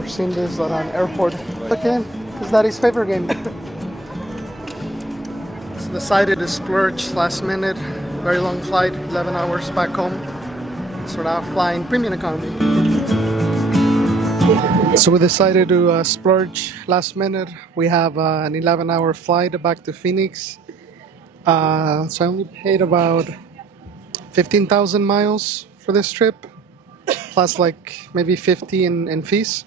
never seen this at an airport. Again, it's Daddy's favorite game. So decided to splurge last minute. Very long flight, 11 hours back home. So now flying premium economy. So we decided to splurge last minute. We have an 11-hour flight back to Phoenix. So I only paid about 15,000 miles for this trip, plus like maybe 50 in fees.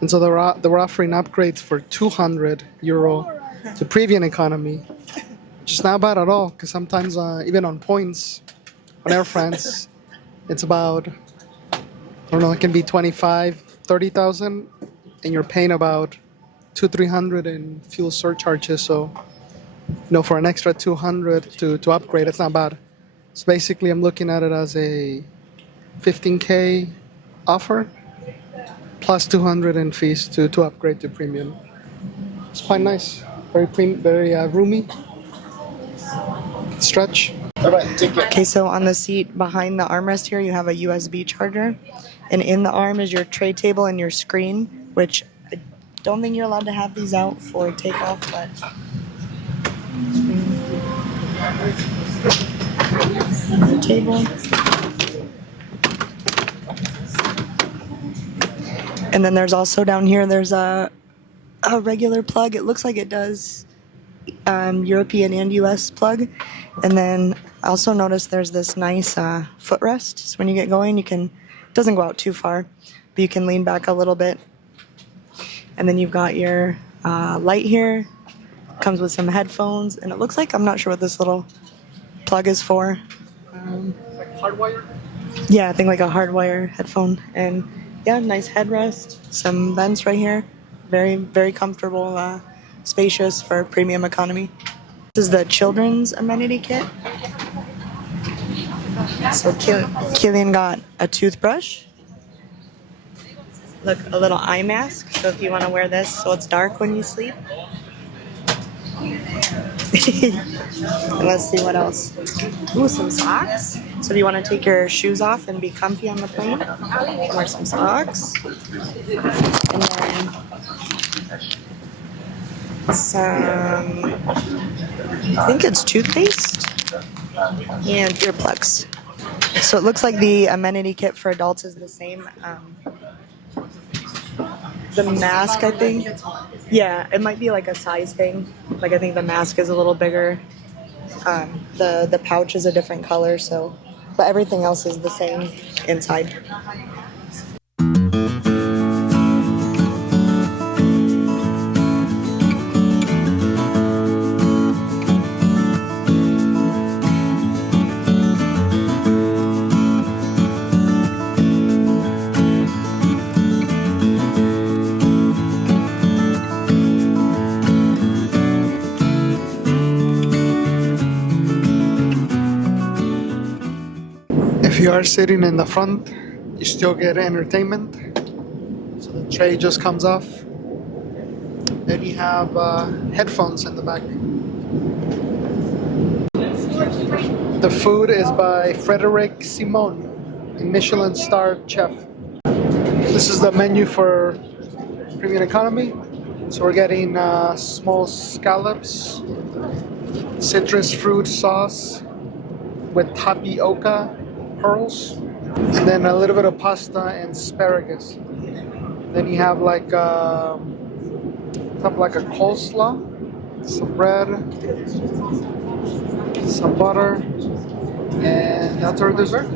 And so they were offering upgrades for 200 euro to premium economy. Which is not bad at all, because sometimes even on points on Air France, it's about, I don't know, it can be 25, 30,000, and you're paying about 200-300 in fuel surcharges. So, you know, for an extra 200 to upgrade, it's not bad. So basically, I'm looking at it as a 15K offer plus 200 in fees to upgrade to premium. It's quite nice, very roomy. Stretch. Okay, so on the seat behind the armrest here, you have a USB charger, and in the arm is your tray table and your screen, which I don't think you're allowed to have these out for takeoff, but the table. And then there's also down here, there's a regular plug. It looks like it does European and US plug. And then I also noticed there's this nice footrest. So when you get going, it doesn't go out too far, but you can lean back a little bit. And then you've got your light here. Comes with some headphones, and it looks like, I'm not sure what this little plug is for. Like hardwire? Yeah, I think like a hardwire headphone. And yeah, nice headrest, some vents right here. Very, very comfortable, spacious for premium economy. This is the children's amenity kit. So Killian got a toothbrush. Look, a little eye mask. So if you want to wear this so it's dark when you sleep. And let's see what else. Ooh, some socks. So if you want to take your shoes off and be comfy on the plane, wear some socks. And then some, I think it's toothpaste and earplugs. So it looks like the amenity kit for adults is the same. The mask, I think. Yeah, it might be like a size thing. Like I think the mask is a little bigger. The pouch is a different color, so, but everything else is the same inside. If you are sitting in the front, you still get entertainment. So the tray just comes off. Then you have headphones in the back. The food is by Frederic Simon, a Michelin-starred chef. This is the menu for premium economy. So we're getting small scallops, citrus fruit sauce with tapioca pearls, and then a little bit of pasta and asparagus. Then you have like top like a coleslaw, some bread, some butter, and that's our dessert.